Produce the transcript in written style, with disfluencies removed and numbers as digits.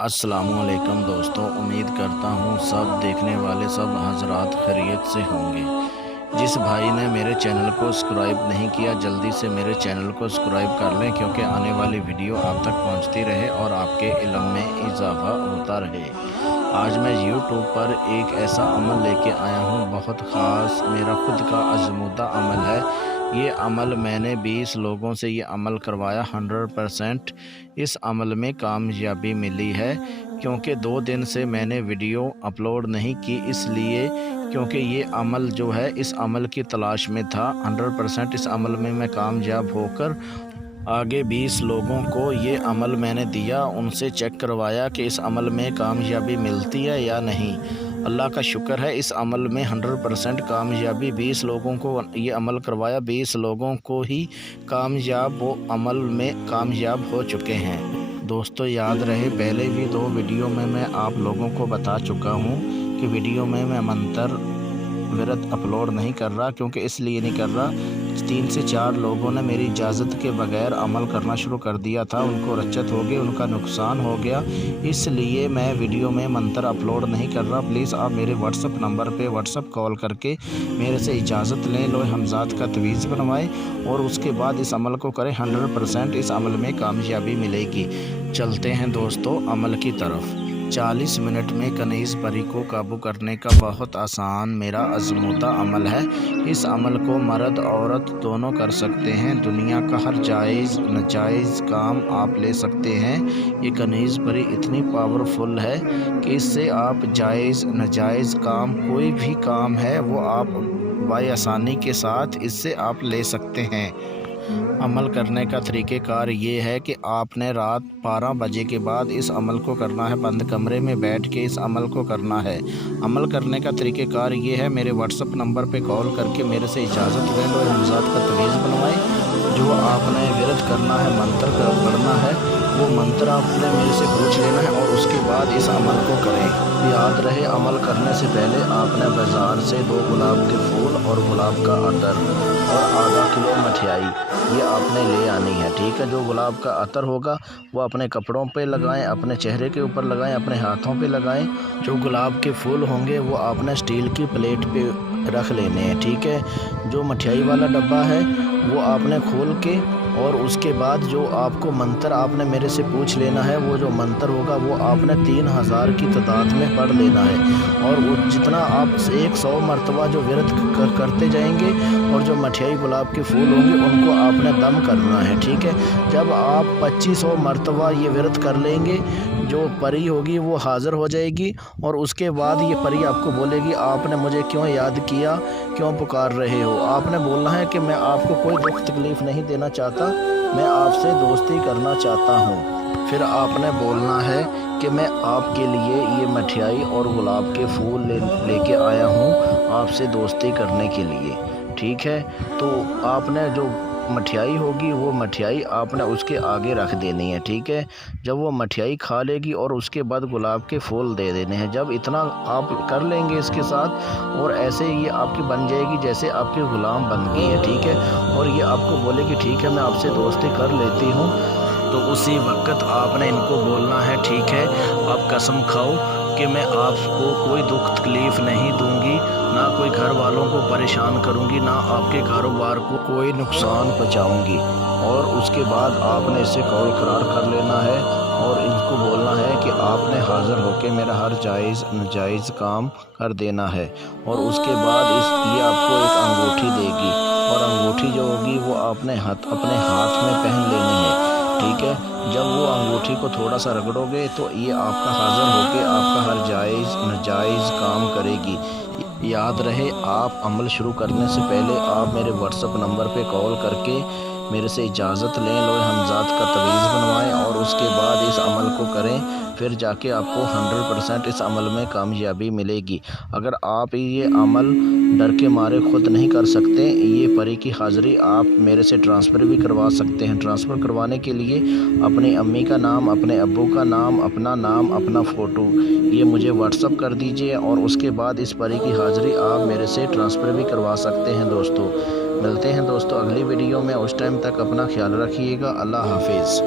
अस्सलामुअलैकुम दोस्तों, उम्मीद करता हूँ सब देखने वाले सब हजरात खैरियत से होंगे। जिस भाई ने मेरे चैनल को सब्सक्राइब नहीं किया, जल्दी से मेरे चैनल को सब्सक्राइब कर लें, क्योंकि आने वाली वीडियो आप तक पहुँचती रहे और आपके इल्म में इजाफ़ा होता रहे। आज मैं यूट्यूब पर एक ऐसा अमल लेके आया हूँ, बहुत ख़ास, मेरा खुद का आज़मूदा अमल है। ये अमल मैंने 20 लोगों से ये अमल करवाया, 100% इस अमल में कामयाबी मिली है। क्योंकि 2 दिन से मैंने वीडियो अपलोड नहीं की, इसलिए क्योंकि ये अमल जो है इस अमल की तलाश में था। 100% इस अमल में मैं कामयाब होकर आगे 20 लोगों को ये अमल मैंने दिया, उनसे चेक करवाया कि इस अमल में कामयाबी मिलती है या नहीं। अल्लाह का शुक्र है, इस अमल में 100% कामयाबी, 20 लोगों को ये अमल करवाया, 20 लोगों को ही कामयाब वो अमल में कामयाब हो चुके हैं। दोस्तों याद रहे, पहले भी 2 वीडियो में मैं आप लोगों को बता चुका हूँ कि वीडियो में मैं मंत्र व्रत अपलोड नहीं कर रहा, क्योंकि इसलिए नहीं कर रहा, 3 से 4 लोगों ने मेरी इजाज़त के बगैर अमल करना शुरू कर दिया था, उनको रच्चत हो गई, उनका नुकसान हो गया, इसलिए मैं वीडियो में मंत्र अपलोड नहीं कर रहा। प्लीज़ आप मेरे व्हाट्सअप नंबर पे व्हाट्सअप कॉल करके मेरे से इजाज़त लें, लो हमज़ाद का तवीज़ बनवाएं और उसके बाद इस अमल को करें। 100% इस अमल में कामयाबी मिलेगी। चलते हैं दोस्तों अमल की तरफ। 40 मिनट में कनीज़ परी को काबू करने का बहुत आसान मेरा आज़मूदा अमल है। इस अमल को मर्द औरत दोनों कर सकते हैं। दुनिया का हर जायज़ नाजायज़ काम आप ले सकते हैं। ये कनीज़ परी इतनी पावरफुल है कि इससे आप जायज़ नाजायज़ काम, कोई भी काम है वो आप बाआसानी के साथ इससे आप ले सकते हैं। अमल करने का तरीक़ेकार ये है कि आपने रात 12 बजे के बाद इस अमल को करना है, बंद कमरे में बैठ के इस अमल को करना है। अमल करने का तरीक़ेकार ये है, मेरे व्हाट्सअप नंबर पे कॉल करके मेरे से इजाज़त ले लो, हमज़ाद का तवीज़ बनवाएं। जो आपने विरद करना है, मंत्र पढ़ना है, वो मंत्र आपने मेरे से पूछ लेना है और उसके बाद इस अमल को करें। याद रहे, अमल करने से पहले आपने बाज़ार से 2 गुलाब के फूल और गुलाब का अतर और आधा किलो मठियाई ये आपने ले आनी है, ठीक है। जो गुलाब का अतर होगा वो अपने कपड़ों पे लगाएं, अपने चेहरे के ऊपर लगाएं, अपने हाथों पे लगाएं। जो गुलाब के फूल होंगे वो आपने स्टील की प्लेट पे रख लेने हैं, ठीक है। जो मठियाई वाला डब्बा है वो आपने खोल के और उसके बाद जो आपको मंत्र आपने मेरे से पूछ लेना है, वो जो मंत्र होगा वो आपने 3000 की तादाद में पढ़ लेना है। और वो जितना आप 100 मरतबा जो विरद करते जाएंगे और जो मठियाई गुलाब के फूल होंगे उनको आपने दम करना है, ठीक है। जब आप 2500 मरतबा ये विरद कर लेंगे, जो परी होगी वो हाज़िर हो जाएगी और उसके बाद ये परी आपको बोलेगी, आपने मुझे क्यों याद किया, क्यों पुकार रहे हो। आपने बोलना है कि मैं आपको कोई दुख तकलीफ़ नहीं देना चाहता, मैं आपसे दोस्ती करना चाहता हूँ। फिर आपने बोलना है कि मैं आपके लिए ये मठियाई और गुलाब के फूल लेके आया हूँ आपसे दोस्ती करने के लिए, ठीक है। तो आपने जो मठियाई होगी वो मठियाई आपने उसके आगे रख देनी है, ठीक है। जब वो मठियाई खा लेगी और उसके बाद गुलाब के फूल दे देने हैं। जब इतना आप कर लेंगे इसके साथ, और ऐसे ये आपकी बन जाएगी जैसे आपकी ग़ुलाम बन गई है, ठीक है। और ये आपको बोलेगी, ठीक है मैं आपसे दोस्ती कर लेती हूँ। तो उसी वक्त आपने इनको बोलना है, ठीक है, आप कसम खाओ कि मैं आपको कोई दुख तकलीफ़ नहीं दूंगी, ना कोई घर वालों को परेशान करूंगी, ना आपके कारोबार को कोई नुकसान पहुंचाऊंगी। और उसके बाद आपने इससे कौल करार कर लेना है और इनको बोलना है कि आपने हाज़िर होकर मेरा हर जायज़ नाजायज़ काम कर देना है। और उसके बाद ये आपको एक अंगूठी देगी और अंगूठी जो होगी वो आपने अपने हाथ में पहन लेनी है, ठीक है। जब वो अंगूठी को थोड़ा सा रगड़ोगे तो ये आपका हाज़िर होके आपका हर जायज़ नाजायज़ काम करेगी। याद रहे, आप अमल शुरू करने से पहले आप मेरे व्हाट्सअप नंबर पे कॉल करके मेरे से इजाज़त लें, लो हमज़ाद का तवीज़ बनवाएं और उसके बाद इस अमल को करें। फिर जाके आपको 100% इस अमल में कामयाबी मिलेगी। अगर आप ये अमल डर के मारे खुद नहीं कर सकते, ये परी की हाज़िरी आप मेरे से ट्रांसफ़र भी करवा सकते हैं। ट्रांसफ़र करवाने के लिए अपनी अम्मी का नाम, अपने अब्बू का नाम, अपना फ़ोटो ये मुझे व्हाट्सअप कर दीजिए और उसके बाद इस परी की हाज़िरी आप मेरे से ट्रांसफ़र भी करवा सकते हैं। दोस्तों मिलते हैं दोस्तों अगली वीडियो में, उस टाइम तक अपना ख्याल रखिएगा। अल्लाह हाफिज़।